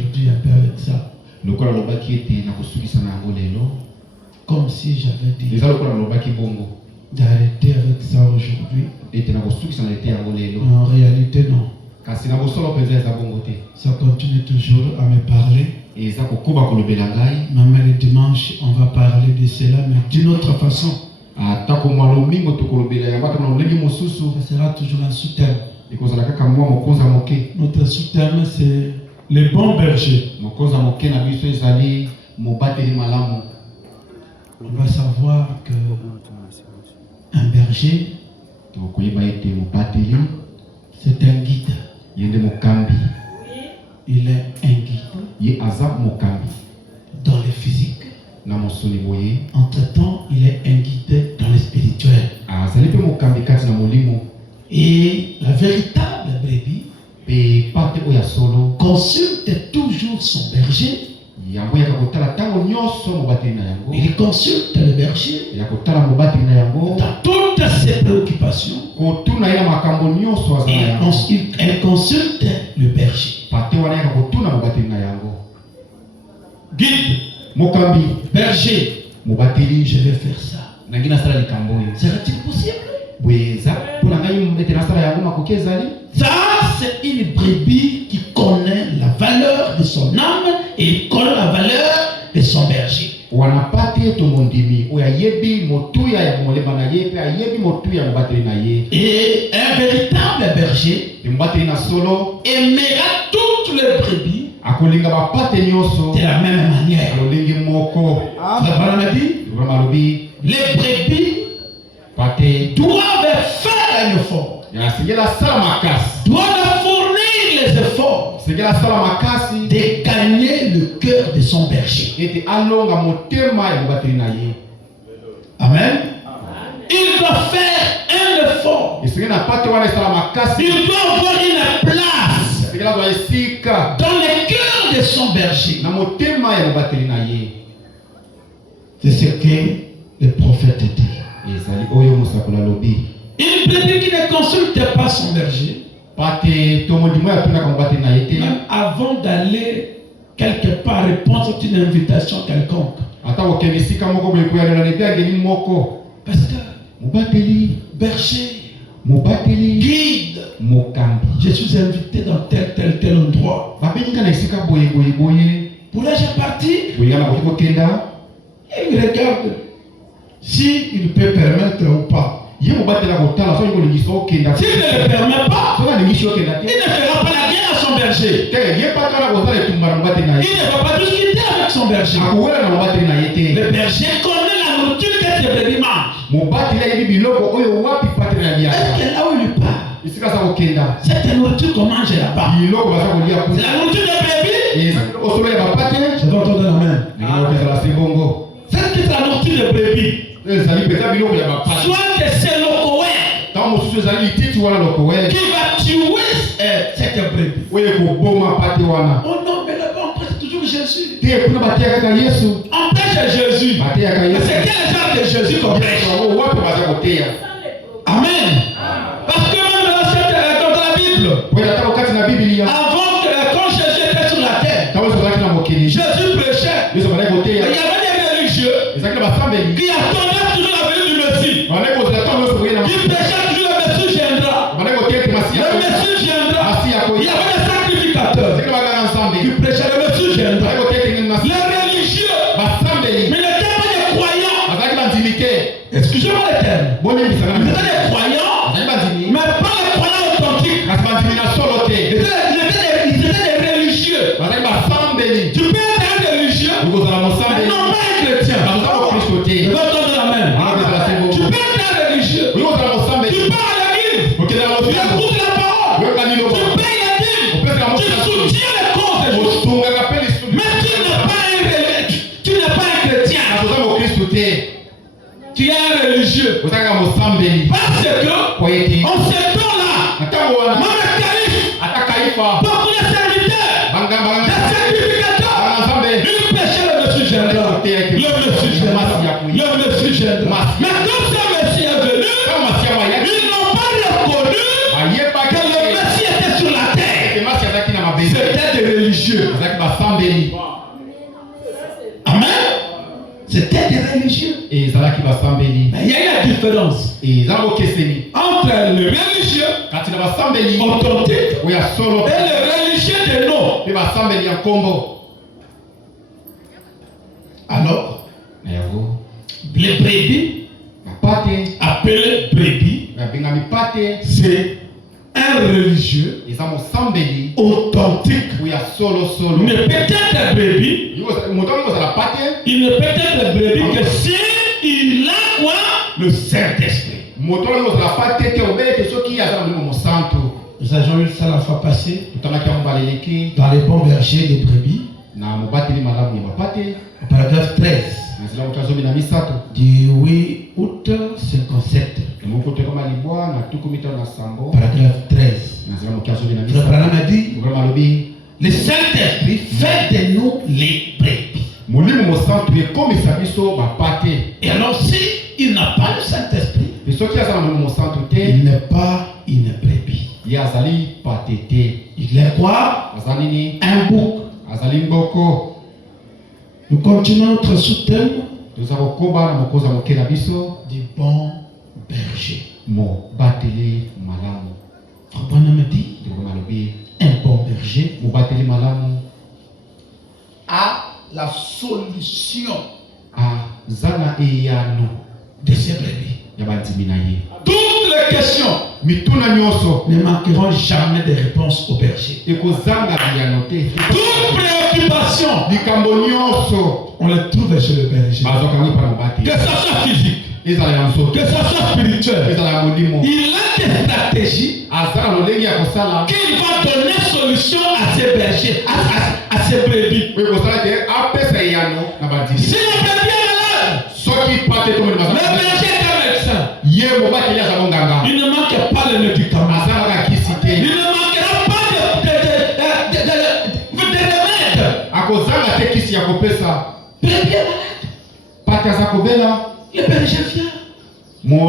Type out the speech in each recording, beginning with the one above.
aujourd'hui un peu avec ça. Comme si j'avais dit d'arrêter avec ça aujourd'hui. En réalité, non. Ça continue toujours à me parler. Même le dimanche, on va parler de cela, mais d'une autre façon. Ça sera toujours un sous-terme. Notre sous-terme, c'est les bons bergers. On va savoir que un berger, c'est un guide. Il est un guide. Dans le physique. Entre-temps, il est un guide dans le spirituel. Et la véritable brebis consulte toujours son berger. Il consulte le berger dans toutes ses préoccupations. Et elle consulte le berger. Guide, berger, je vais faire ça. Sera-t-il possible? Ça, c'est une brebis qui connaît la valeur de son âme et il connaît la valeur de son berger. Et un véritable berger aimera toutes les brebis de la même manière. Les brebis doivent faire un effort. Doivent fournir les efforts de gagner le cœur de son berger. Amen. Il doit faire un effort. Il doit avoir une place dans le cœur de son berger. C'est ce que le prophète dit. Une brebis qui ne consulte pas son berger, même avant d'aller quelque part répondre à une invitation quelconque. Pasteur, berger, guide, je suis invité dans tel endroit. Pourrais-je partir? Et il regarde si il peut permettre ou pas. S'il ne le permet pas, il ne fera pas la guerre à son berger. Il ne va pas discuter avec son berger. Le berger connaît la nourriture que ses brebis mangent. Est-ce que là où il part, cette nourriture qu'on mange là-bas, c'est la nourriture des brebis? Je dois entendre la main. C'est la nourriture des brebis. Soit que c'est l'okoé qui va tuer cette brebis. Oh non, mais là-bas on prêche toujours Jésus. On prêche Jésus. Mais c'est quel genre de Jésus qu'on prêche? Amen. Parce que même dans la Bible, avant que quand Jésus était sur la terre, Jésus prêchait. Il y avait des religieux qui attendaient toujours la venue du Messie. Qui prêchaient toujours le Messie viendra. Le Messie viendra. Il y avait des sacrificateurs qui prêchaient le Messie viendra. Les religieux, mais n'étaient pas des croyants. Excusez-moi les termes. Ils étaient des croyants, mais pas les croyants authentiques. Ils étaient des religieux. Tu peux être un religieux, mais non pas un chrétien. Je vais entendre la main. Tu peux être un religieux. Tu pars à l'église. Tu écoutes la parole. Tu payes la dîme. Tu soutiens les causes des choses. Mais tu n'es pas un chrétien. Tu es un religieux. Parce que en ce temps-là, même les califes, beaucoup de serviteurs, des sacrificateurs, religieux. Amen. C'était des religieux. Mais il y a une différence entre le religieux authentique et le religieux de nom. Alors, les brebis, appelés brebis, c'est un religieux authentique. Mais peut-être brebis, il ne peut être brebis que si il a quoi? Le Saint-Esprit. Nous avons eu ça la fois passée dans les bons bergers des brebis. Paragraphe 13 du 8 août 57. Paragraphe 13. Le Branham a dit le Saint-Esprit fait de nous les brebis. Et alors, si il n'a pas le Saint-Esprit, il n'est pas une brebis. Il est quoi? Un bouc. Nous continuons notre sous-thème du bon berger. Frère Branham dit un bon berger a la solution de ces brebis. Toutes les questions ne manqueront jamais de réponses au berger. Toute préoccupation, on les trouve chez le berger. Que ça soit physique, que ça soit spirituel, il a des stratégies qu'il va donner solution à ces bergers, à ces brebis. Si le brebis est malade, le berger est un médecin. Il ne manque pas le médicament. Il ne manquera pas de remède. Brebis est malade. Le berger vient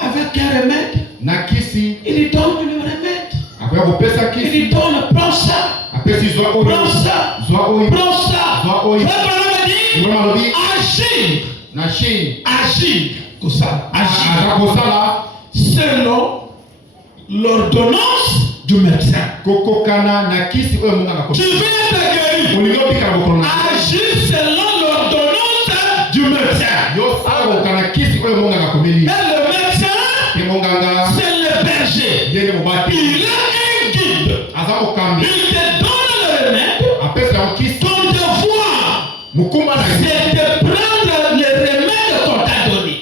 avec un remède. Il lui donne le remède. Il lui donne, prends ça. Prends ça. Prends ça. Agir. Selon l'ordonnance du médecin. Tu veux être guéri. Agir selon l'ordonnance du médecin. Et le médecin, c'est le berger. Il a un guide. Il te donne le remède. Ton devoir, c'est de prendre le remède qu'on t'a donné.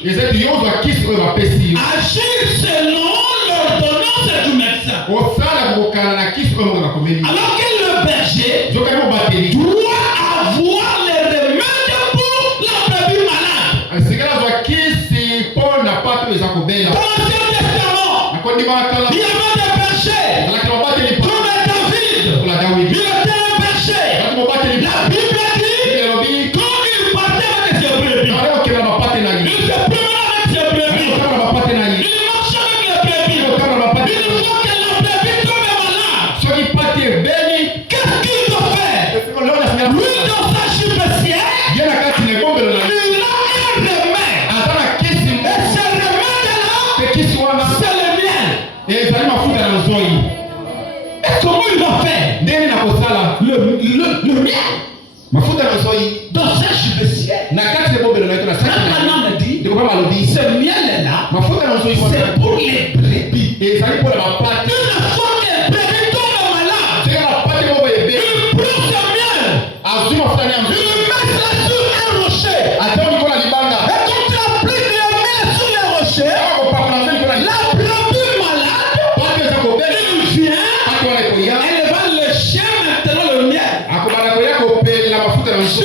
Agir selon l'ordonnance du médecin. Alors que le berger doit avoir les remèdes pour la brebis malade. Dans l'Ancien Testament, il y avait des bergers. Comme David, il était un berger. La Bible dit, quand il partait avec ses brebis, il se promenait avec ses brebis, il marchait avec les brebis. Une fois que la brebis tombe malade, qu'est-ce qu'il doit faire? Lui, dans sa chupessière, il a un remède. C'est le miel. Et comment il va faire? Le miel. Dans sa chupessière. Branham dit, ce miel-là, c'est pour les brebis. Une fois que les brebis tombent malades, il prend ce miel, il met ça sur un rocher. Et quand il applique le miel sur le rocher, la brebis malade, il vient, elle va lécher maintenant le miel sur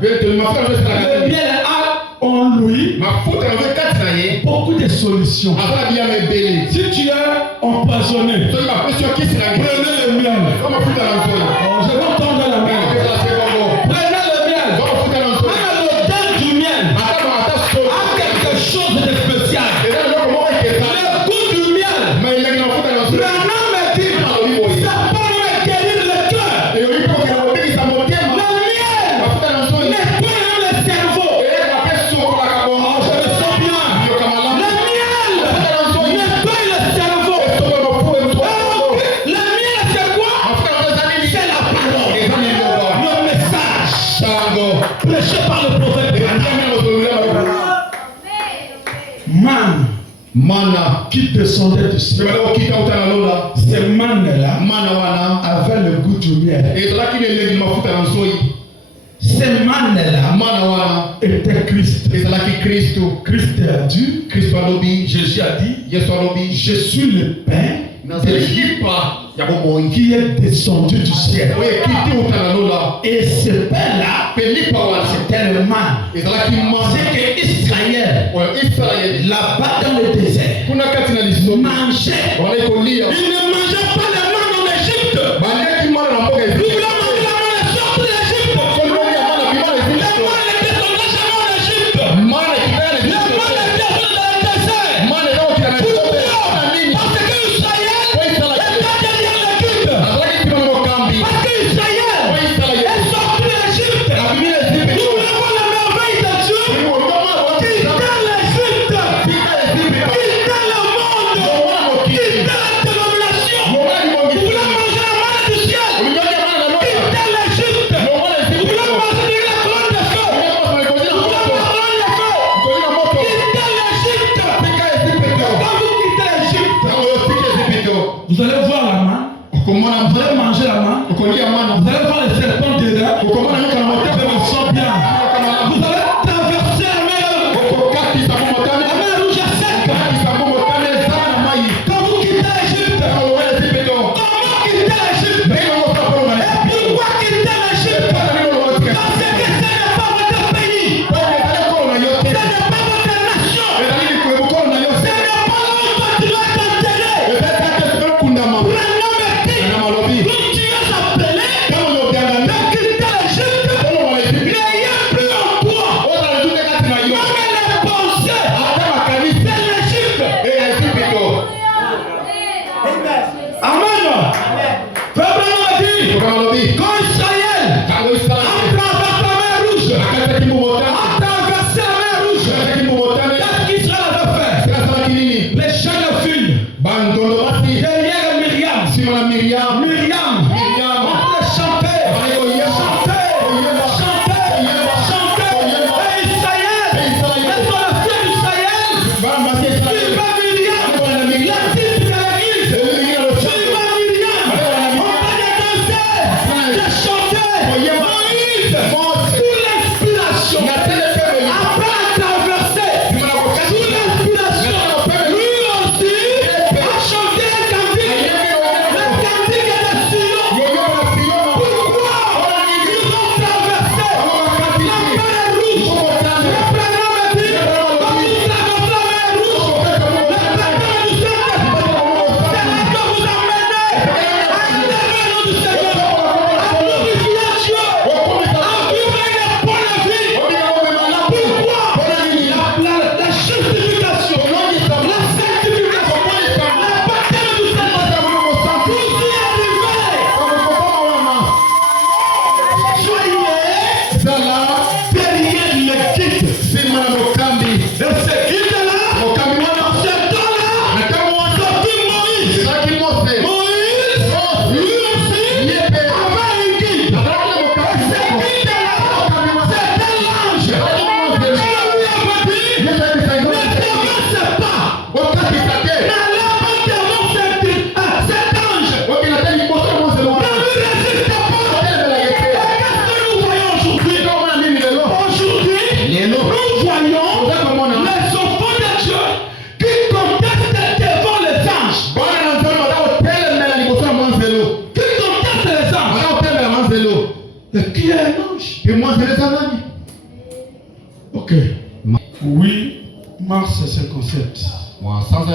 Le miel a en lui beaucoup de solutions. Si tu es empoisonné, prenez le miel. Je vais entendre la main. Prenez le miel. Même l'odeur du miel a quelque chose de spécial. Le goût du miel. Maintenant, me dit, ça peut me guérir le cœur. Le miel nettoie le cerveau. Oh, je le sens bien. Le miel nettoie le cerveau. Le miel, c'est quoi? C'est la parole. Le message prêché par le prophète. Manna qui descendait du ciel. Ces mannes-là avaient le goût du miel. Ces mannes-là étaient Christ. Christ a dit, Jésus a dit, je suis le pain qui est descendu du ciel. Et ce pain-là, c'était le manne. C'est que Israël, là-bas dans le désert, mangeait. Il ne mangeait pas le manne en Égypte. Il voulait manger la manne sortie d'Égypte. Le manne était dans l'Égypte. Le manne était dans le désert. Pourquoi? Parce que Israël était derrière l'Égypte. Parce que Israël est sorti de l'Égypte. Nous voulons voir la merveille de Dieu qui dans l'Égypte, qui dans le monde, qui dans la dénomination. Vous voulez manger la manne du ciel, qui dans l'Égypte. Vous voulez manger la colonne de feu, vous voulez manger le feu, qui dans l'Égypte. Quand vous quittez l'Égypte, vous allez voir la manne. Vous allez manger la manne. Vous allez voir les serpents dedans. Je me sens bien. Vous allez traverser la mer rouge à sec. Quand vous quittez l'Égypte, comment quitter l'Égypte? Et pourquoi quitter l'Égypte? Parce que ce n'est pas votre pays. Ce n'est pas votre nation. Ce n'est pas là où tu dois t'enterrer. Prenons mes pieds. Comme tu es appelé, de quitter l'Égypte, n'ayez plus en toi. Même les pensées, c'est l'Égypte. Amen. Peuple me dit, quand Israël a traversé la mer rouge, qu'est-ce qu'Israël avait fait? Les jeunes filles, derrière Myriam, on les chantait. Et Israël, elles sont les filles d'Israël. Suivez Myriam, la petite de l'église. Suivez Myriam, on va danser, de chanter. Moïse, sous l'inspiration, après la traversée, sous l'inspiration, lui aussi a chanté un cantique. Le cantique est de Sion. Pourquoi ils ont traversé la mer rouge? Le prénom me dit, quand vous traversez la mer rouge, le prénom du Saint-Esprit, c'est là que vous emmenez à l'événement du Seigneur, à glorifier Dieu, à vivre une bonne vie. Pourquoi? La justification, la sanctification, le baptême du Saint-Esprit, vous y arrivez. Soyez derrière le guide. Et ce guide-là, ce temps-là, sortit Moïse. Moïse, lui aussi, avait un guide. Et ce guide-là, c'était l'ange. Et lui avait dit, ne t'avancez pas. N'allez pas devant cet ange. Ne lui résistez pas. Et qu'est-ce que nous voyons aujourd'hui? Aujourd'hui, nous voyons les enfants de Dieu qui contestent devant les anges. Qui contestent les anges. Et qui est un ange? Ok. Oui, mars 57. Moi, sans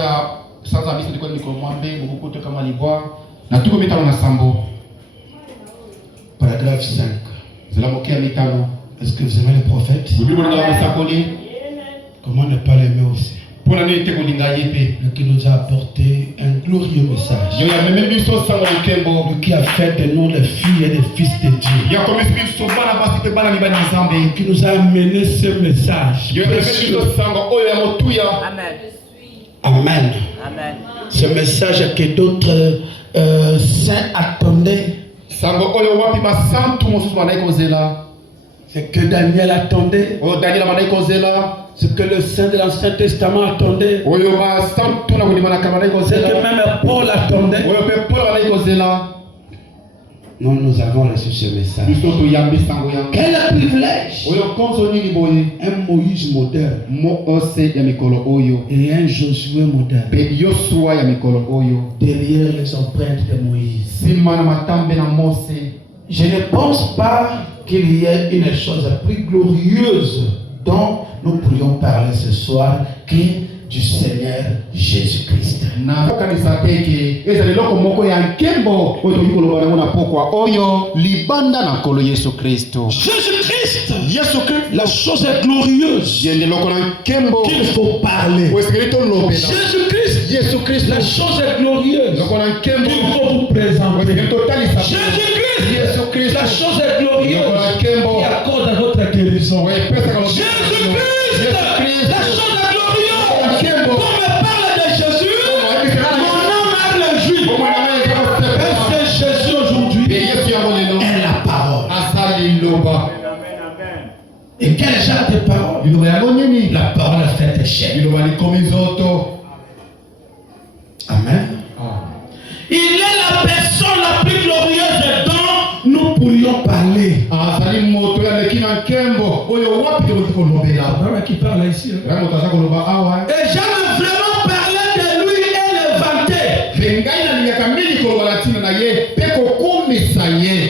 amis, c'est de quoi nous commandons, beaucoup de comme Alibois. Na tout comme étant ensemble. Paragraphe 5. C'est la moquée à l'étano. Est-ce que vous aimez les prophètes? Comment ne pas l'aimer aussi? Mais qui nous a apporté un glorieux message. Lui qui a fait de nous les filles et les fils de Dieu. Qui nous a amené ce message. Amen. Amen. Ce message que d'autres saints attendaient. C'est que Daniel attendait. Ce que le saint de l'Ancien Testament attendait. C'est que même Paul attendait. Nous avons reçu ce message. Quel privilège! Un Moïse moderne et un Josué moderne derrière les empreintes de Moïse. Je ne pense pas qu'il y ait une chose plus glorieuse dont nous pourrions parler ce soir que du Seigneur Jésus-Christ. Jésus-Christ, la chose est glorieuse qu'il faut parler. Jésus-Christ, la chose est glorieuse qu'il faut vous présenter. Jésus-Christ, la chose est glorieuse qui accorde à votre guérison. Jésus-Christ, la chose est glorieuse. Quand on me parle de Jésus, mon âme a le juif. Parce que Jésus aujourd'hui est la parole. Et quel genre de parole? La parole a fait chair. Amen. Il est la personne la plus glorieuse dont nous pourrions parler. Qui parle ici. Et j'aime vraiment parler de lui et le vanter.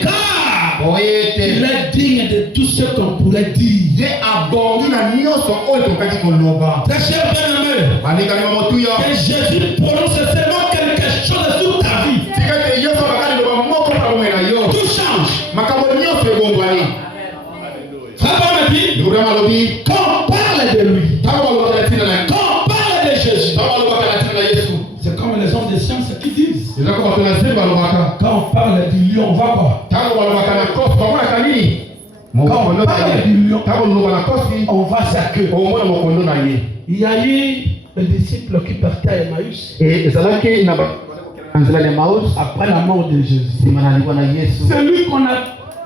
Car il est digne de tout ce qu'on pourrait dire. Très cher bien-aimé, que Jésus prononce seulement quelque chose sur ta vie. Tout change. Quand on parle de lui, quand on parle de Jésus, c'est comme les hommes de science qui disent. Quand on parle du lion, on va quoi? Quand on parle du lion, on va sa queue. Il y a eu des disciples qui partaient à Emmaüs après la mort de Jésus. C'est lui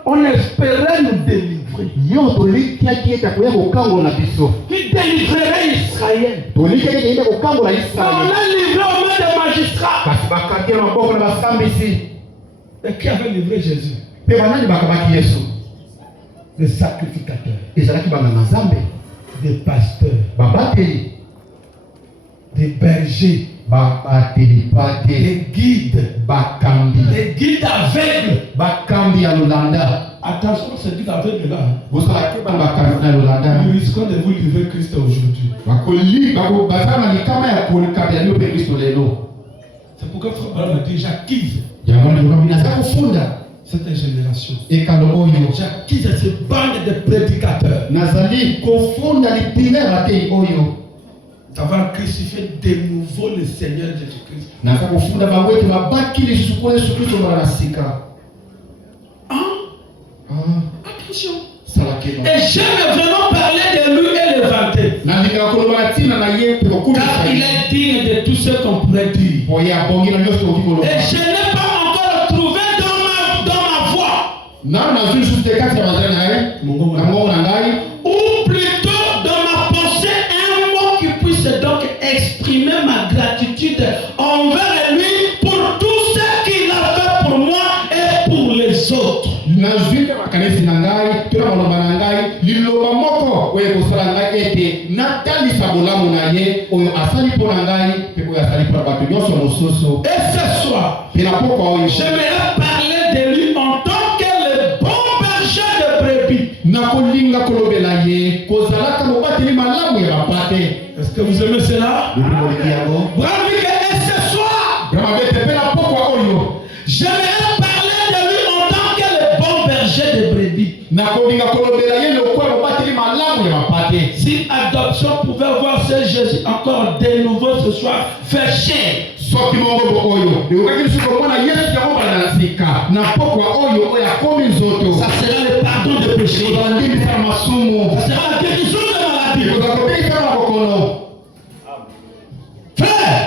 qu'on espérait nous délivrer. Qui délivrerait Israël. On l'a livré aux mains des magistrats. Et qui avait livré Jésus? Des sacrificateurs, des pasteurs, des bergers, des guides aveugles. Attention, ce guide aveugle là. Nous risquons de vous livrer Christ aujourd'hui. C'est pourquoi Frère m'a dit j'acquise cette génération. J'acquise cette bande de prédicateurs. D'avoir crucifié de nouveau le Seigneur Jésus-Christ. Attention. Et j'aime vraiment parler de lui et le vanter. Car il est digne de tout ce qu'on pourrait dire. Et je n'ai pas encore trouvé dans ma voix. Ou plutôt dans ma pensée un mot qui puisse donc exprimer ma gratitude envers lui pour tout ce qu'il a fait pour moi et pour les autres. Et ce soir, j'aimerais parler de lui en tant que le bon berger de brebis. vous aimez cela? Bravo Et ce soir, j'aimerais parler de lui en tant que le bon berger de brebis. Si adoption pouvait voir ce Jésus encore de nouveau ce soir, fait chier. Ça sera le pardon des péchés. Ça sera la guérison de maladie. Frère,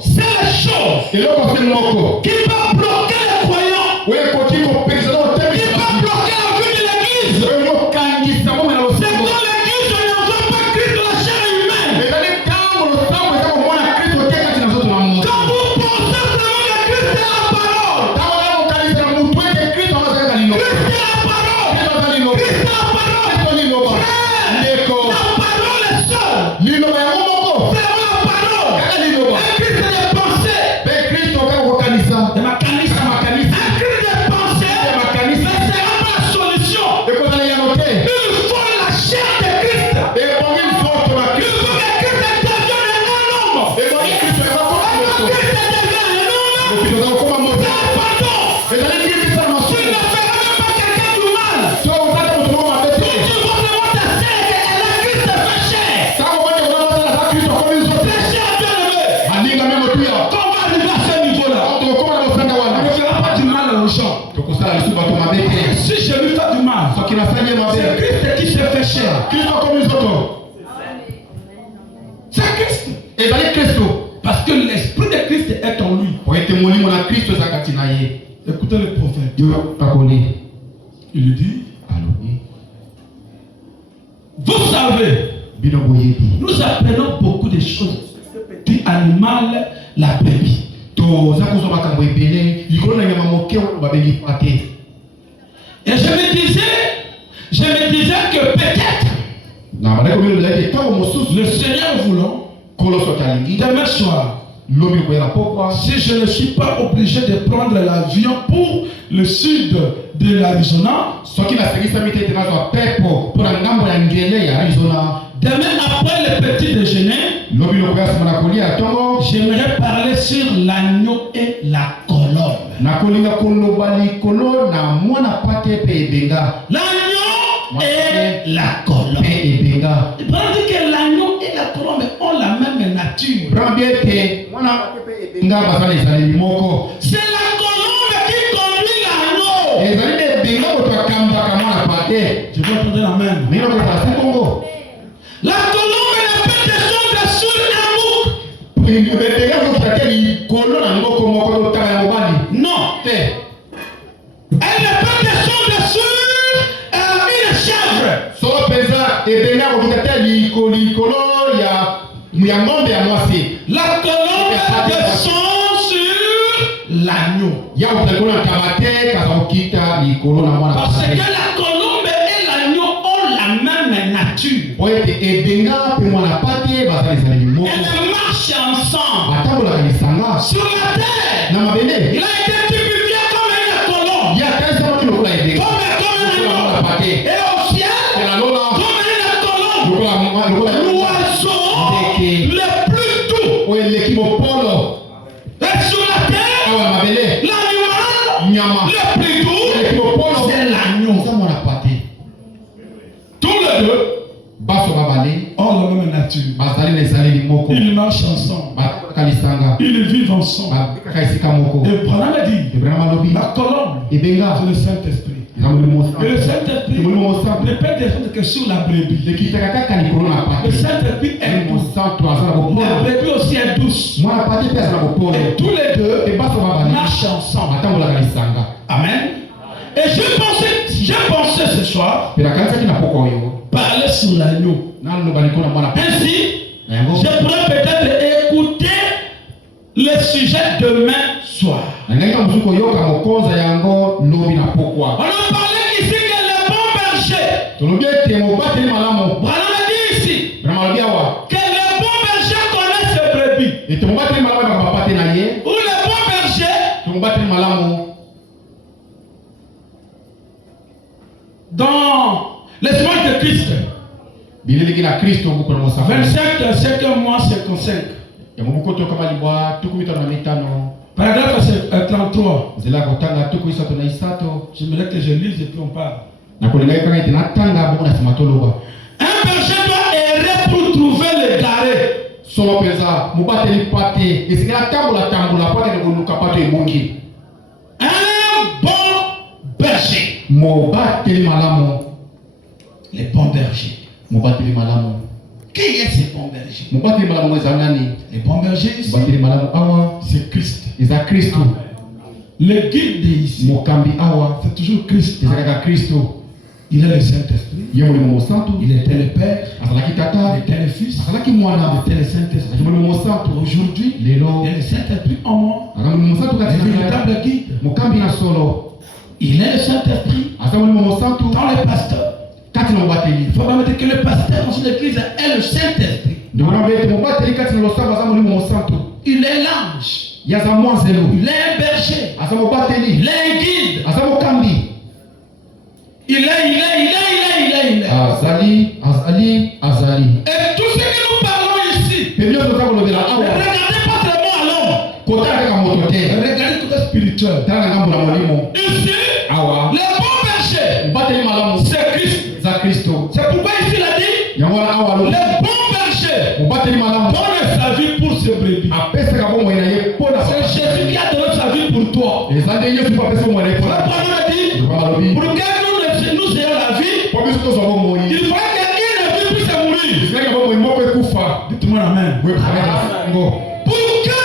c'est la chose qui va bloquer les croyants, qui va bloquer la vie de l'église. C'est quand l'église n'envoie pas Christ de la chair humaine. Quand vous pensez vraiment que Christ est la parole, Christ est la parole, Christ est la parole. Frère, la parole est seule. C'est la parole. Et Christ est des pensées. De ma canisse. Un Christ des pensées. Mais ce n'est pas la solution. Il faut la chair de Christ. Il faut que Christ devienne un homme. Et que Christ devienne un homme. Pardon. Tu ne feras même pas quelqu'un du mal. Tu vois devant ta sœur qu'elle a Christ fait chair. Fait chair bien-aimé. Quand on va arriver à ce niveau-là, on ne fera pas du mal aux gens. Si je lui fais du mal, c'est Christ qui se fait chair. C'est Christ. Parce que l'esprit de Christ est en lui. Écoutez le prophète. Il lui dit, vous savez, nous apprenons beaucoup de choses. Du animal, la brebis. Et je me disais que peut-être le Seigneur voulant, demain soir, si je ne suis pas obligé de prendre l'avion pour le sud de l'Arizona, demain après le petit déjeuner, j'aimerais parler sur l'agneau et la colombe. L'agneau et la colombe. Il peut dire que l'agneau et la colombe ont la même nature. C'est la colombe qui conduit l'agneau. Je dois prendre la main. La colombe ne peut descendre sur un bouc. Non. Elle ne peut descendre sur une chèvre. La colombe descend sur l'agneau. Parce que la colombe et l'agneau ont la même nature. Elles marchent ensemble. Sur la terre, il a été typifié comme une colombe. Comme un agneau. Et au ciel, comme une colombe. L'oiseau le plus doux. Et sur la terre, l'animal le plus doux, c'est l'agneau. Tous les deux ont la même nature. Ils marchent ensemble. Ils vivent ensemble. Et Branham a dit, la colombe, c'est le Saint-Esprit. Et le Saint-Esprit ne peut descendre que sur la brebis. Le Saint-Esprit est doux. La brebis aussi est douce. Et tous les deux marchent ensemble. Amen. Et je pensais ce soir parler sur l'agneau. Ainsi, je pourrais peut-être écouter le sujet demain soir. On a parlé ici que le bon berger. Branham a dit ici que le bon berger connaît ses brebis. Ou le bon berger, dans l'esprit de Christ, bilili na Kristo buko na mosa 25 5 mois 55 ya mubuko to kama libwa tukumita na mitano paragraphe 33 zela kotanga tukuisa to na isato j'aimerais que je lise et puis on parle na kulinga kama itina tanga buko na simatoloba un berger doit errer pour trouver le garé solo pesa mubateli pate esikala tambola pate ne koluka pato ebongi un bon berger mubateli malamu les bons bergers mubateli malamu qui est ce bon berger mubateli malamu ezanani les bons bergers ici mubateli malamu awa c'est Christ eza Kristo le guide ici mokambi awa c'est toujours Christ ezaka Kristo il est le Saint-Esprit yeye ni Mungu Santo il était le Père azalaki tata il était le Fils azalaki mwana il était le Saint-Esprit azalaki Mungu Santo aujourd'hui lelo il est le Saint-Esprit en moi azalaki Mungu Santo le katika véritable guide mokambi na solo il est le Saint-Esprit azalaki Mungu Santo dans les pasteurs kati na mubateli il faut pas mettre que le pasteur dans une église est le Saint-Esprit ndio maana mubateli kati na losamba azalaki Mungu Santo il est l'ange yaza mwanzelo il est un berger azalaki mubateli il est un guide azalaki mokambi il est azali et tout ce que nous parlons ici pebio totakolobela ne awa regardez pas seulement à l'homme kotala kaka moto te regardez tout spirituel tala na ngambo na molimo ici awa le bon berger mubateli malamu c'est Christ za Kristo c'est pourquoi ici il a dit yango wana awa lo le bon berger mubateli malamu donne sa vie pour ses brebis apesaka bomoi na ye mpona c'est Jésus qui a donné sa vie pour toi eza nde yesu mpo apesa bomoi na ye le mpona Bible dit balobi pour que nous ayons la vie po biso tozwa bomoi il faut qu'une vie puisse mourir esikaki bomoi moko ekufa dites-moi amen ngo pour que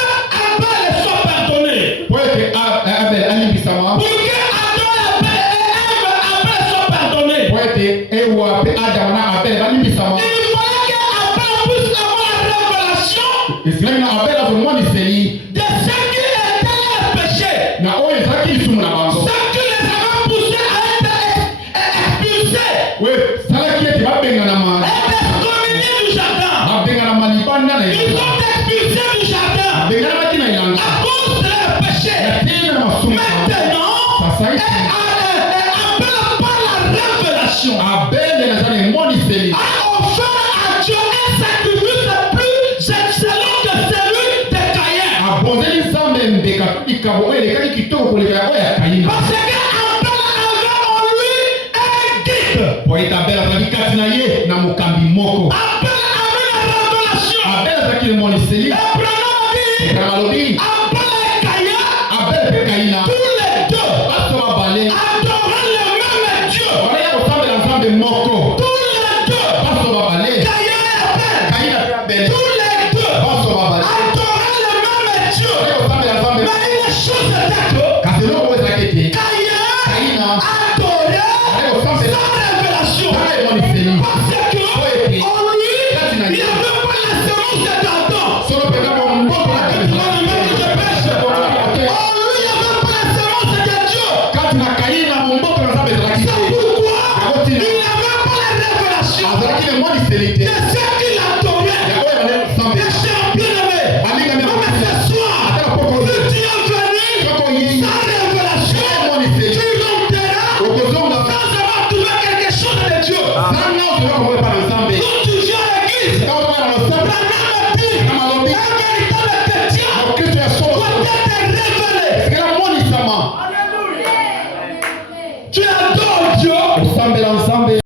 Abel soit pardonné po ete abel alimbisama pour que Adam et Abel soit pardonné po ete ewa mpe adamu na abel balimbisama il fallait que Abel puisse avoir la révélation esikaki na abel azomoniseli de ce qui était leur péché na oyo ezalaki lisumu na bango ce qui les avait poussés à être expulsés we salaki ete babenganama et excommuniés du jardin babenganama libanda na ils ye sont expulsés du jardin babenganamaki na elanga à cause de leur péché yatina na masumu maintenant sasa et ete Abel par la révélation abel nazali emoniseli a offert à Dieu un sacrifice plus excellent que celui de Caïn abonzeli nzambe mbeka likabo oyo elekaki kitoko koleka ya oyo ya kayina parce